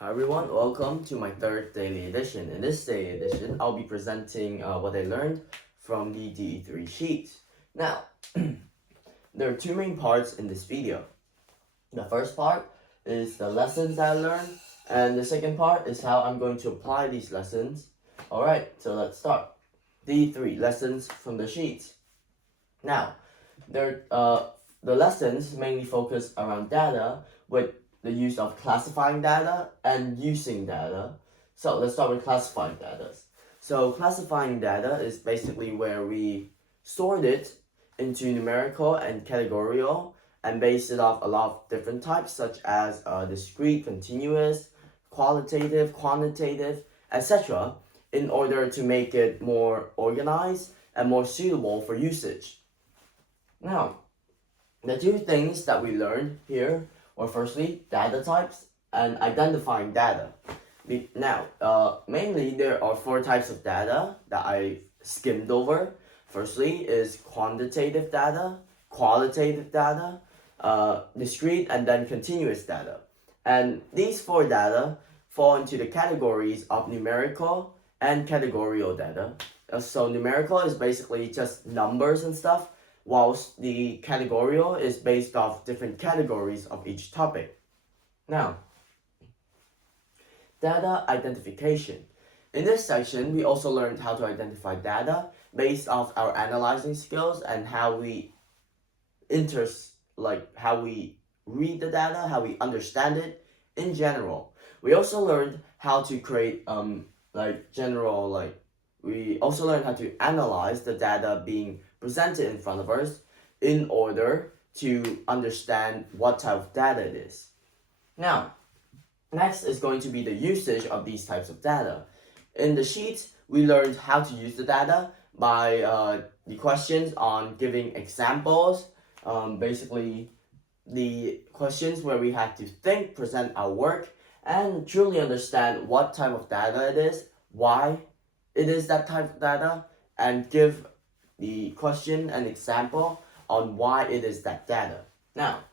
Hi everyone, welcome to my third daily edition. In this daily edition, I'll be presenting what I learned from the DE3 Sheets. Now, there are two main parts in this video. The first part is the lessons I learned, and the second part is how I'm going to apply these lessons. Alright, so let's start. DE3 lessons from the sheets. Now, the lessons mainly focus around data with the use of classifying data and using data. So let's start with classifying data. So classifying data is basically where we sort it into numerical and categorical and base it off a lot of different types such as discrete, continuous, qualitative, quantitative, etc. in order to make it more organized and more suitable for usage. Now, the two things that we learned here were firstly data types and identifying data. Mainly there are four types of data that I skimmed over. Firstly is quantitative data, qualitative data, discrete, and then continuous data. And these four data fall into the categories of numerical and categorical data. So numerical is basically just numbers and stuff, whilst the categorical is based off different categories of each topic. Now, data identification. In this section, we also learned how to identify data based off our analyzing skills and how we how we read the data, how we understand it in general. We also learned how to create we also learned how to analyze the data being presented in front of us in order to understand what type of data it is. Now, next is going to be the usage of these types of data. In the sheets, we learned how to use the data by the questions on giving examples, basically the questions where we had to think, present our work, and truly understand what type of data it is, why it is that type of data, and give the question and example on why it is that data. Now,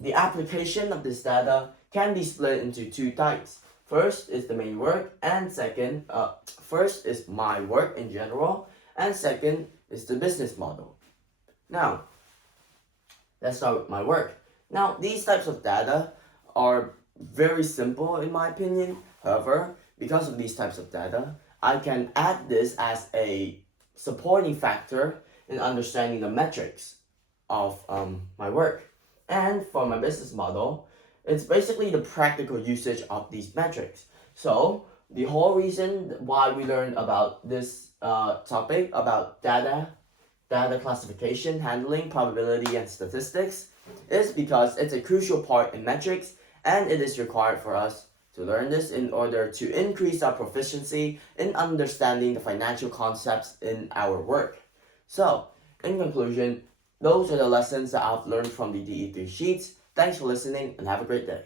the application of this data can be split into two types. First is the main work, and first is my work in general, and second is the business model. Now, let's start with my work. Now, these types of data are very simple in my opinion. However, because of these types of data, I can add this as a supporting factor in understanding the metrics of my work. And for my business model, it's basically the practical usage of these metrics. So the whole reason why we learned about this topic about data classification, handling, probability, and statistics is because it's a crucial part in metrics, and it is required for us to learn this in order to increase our proficiency in understanding the financial concepts in our work. So, in conclusion, those are the lessons that I've learned from the DE3 sheets. Thanks for listening and have a great day.